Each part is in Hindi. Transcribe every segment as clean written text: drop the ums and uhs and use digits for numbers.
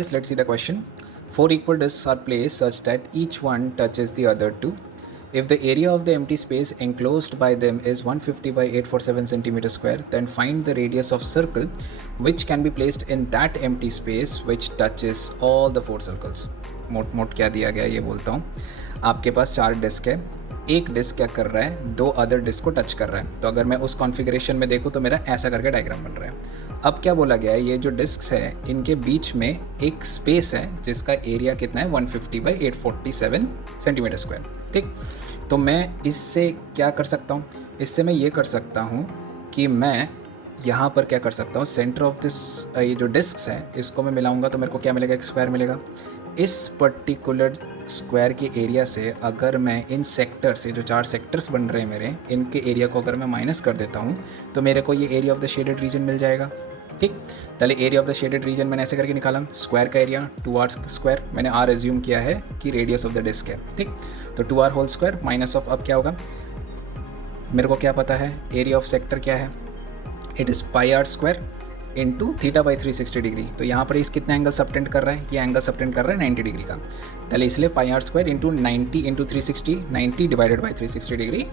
guys, let's see the question. Four equal discs are placed such that each one touches the other two. If the area of the empty space enclosed by them is 150 by 847 centimeter square, then find the radius of circle which can be placed in that empty space which touches all the four circles. मोट मोट क्या दिया गया ये बोलता हूँ. आपके पास चार डिस्क है, एक डिस्क क्या कर रहा है, दो अदर डिस्क को टच कर रहा है. तो अगर मैं उस कॉन्फ़िगरेशन में देखूँ तो मेरा ऐसा करके डायग्राम बन रहा है. अब क्या बोला गया है, ये जो डिस्क्स है इनके बीच में एक स्पेस है जिसका एरिया कितना है 150 बाई 847 सेंटीमीटर स्क्वायर. ठीक, तो मैं इससे क्या कर सकता हूँ, इससे मैं ये कर सकता हूँ कि मैं यहाँ पर क्या कर सकता हूँ, सेंटर ऑफ दिस ये जो डिस्क्स हैं इसको मैं मिलाऊंगा तो मेरे को क्या मिलेगा, एक स्क्वायर मिलेगा. इस पर्टिकुलर स्क्वायर के एरिया से अगर मैं इन सेक्टर से, जो चार सेक्टर्स बन रहे हैं मेरे, इनके एरिया को अगर मैं माइनस कर देता हूँ तो मेरे को ये area of the shaded region मिल जाएगा. ठीक, पहले area of the shaded region मैंने ऐसे करके निकाला. स्क्वायर का एरिया 2r स्क्वायर, मैंने r एज्यूम किया है कि रेडियस ऑफ द डिस्क है. ठीक, तो 2r whole square minus of, अब क्या होगा, मेरे को क्या पता है एरिया ऑफ सेक्टर क्या है, it is pi r square into theta by 360 degree. तो यहाँ पर इस कितने एंगल सबटेंड कर रहा है, ये एंगल सबटेंड कर रहा है 90 डिग्री का. पहले इसलिए पाई r square into 90 into 360, 90 divided by 360 degree.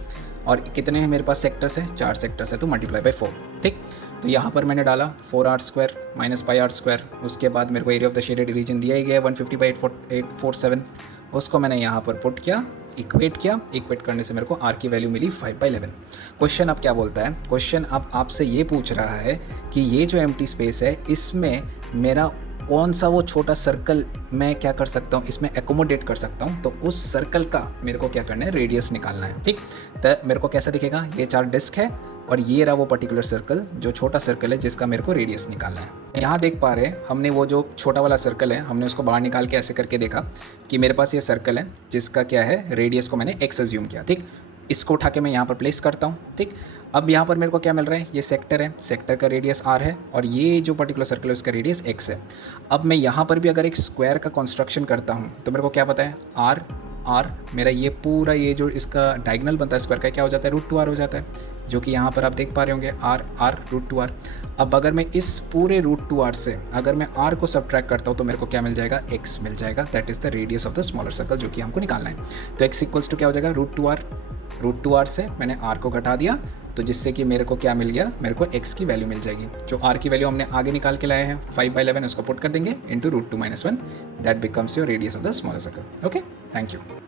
और कितने हैं मेरे पास सेक्टर्स हैं, चार सेक्टर्स है तो मल्टीप्लाई बाई 4. ठीक, तो यहाँ पर मैंने डाला 4r square minus pi r square. उसके बाद मेरे को area of the shaded reason दिया ही गया 150 बाई 847. उसको मैंने यहाँ पर पुट किया, इक्वेट किया. इक्वेट करने से मेरे को r की वैल्यू मिली 5/11. क्वेश्चन अब क्या बोलता है, क्वेश्चन अब आपसे ये पूछ रहा है कि ये जो एम्प्टी स्पेस है इसमें मेरा कौन सा वो छोटा सर्कल मैं क्या कर सकता हूँ, इसमें एकोमोडेट कर सकता हूँ. तो उस सर्कल का मेरे को क्या करना है, रेडियस निकालना है. ठीक, तो मेरे को कैसा दिखेगा, ये चार डिस्क है और ये रहा वो पर्टिकुलर सर्कल, जो छोटा सर्कल है जिसका मेरे को रेडियस निकालना है. यहाँ देख पा रहे हैं हमने वो जो छोटा वाला सर्कल है हमने उसको बाहर निकाल के ऐसे करके देखा कि मेरे पास ये सर्कल है जिसका क्या है, रेडियस को मैंने x एज्यूम किया. ठीक, इसको उठा के मैं यहाँ पर प्लेस करता हूँ. ठीक, अब यहाँ पर मेरे को क्या मिल रहा है, ये सेक्टर है, सेक्टर का रेडियस r है और ये जो पर्टिकुलर सर्कल है उसका रेडियस x है. अब मैं यहाँ पर भी अगर एक स्क्वायर का कंस्ट्रक्शन करता हूँ तो मेरे को क्या पता है, r मेरा ये पूरा ये जो इसका डायगोनल बनता है स्क्वायर का क्या हो जाता है, √2r हो जाता है, जो कि यहाँ पर आप देख पा रहे होंगे r √2r. अब अगर मैं इस पूरे √2r से अगर मैं r को सब्ट्रैक्ट करता हूँ तो मेरे को क्या मिल जाएगा, x मिल जाएगा. That is the radius of the smaller circle जो कि हमको निकालना है. तो x इक्वल्स टू क्या हो जाएगा, √2r से मैंने r को घटा दिया तो जिससे कि मेरे को क्या मिल गया, मेरे को x की वैल्यू मिल जाएगी. जो r की वैल्यू हमने आगे निकाल के लाए हैं 5/11, उसको पुट कर देंगे into √2 - 1. That becomes your radius of the smaller circle. Okay, thank you.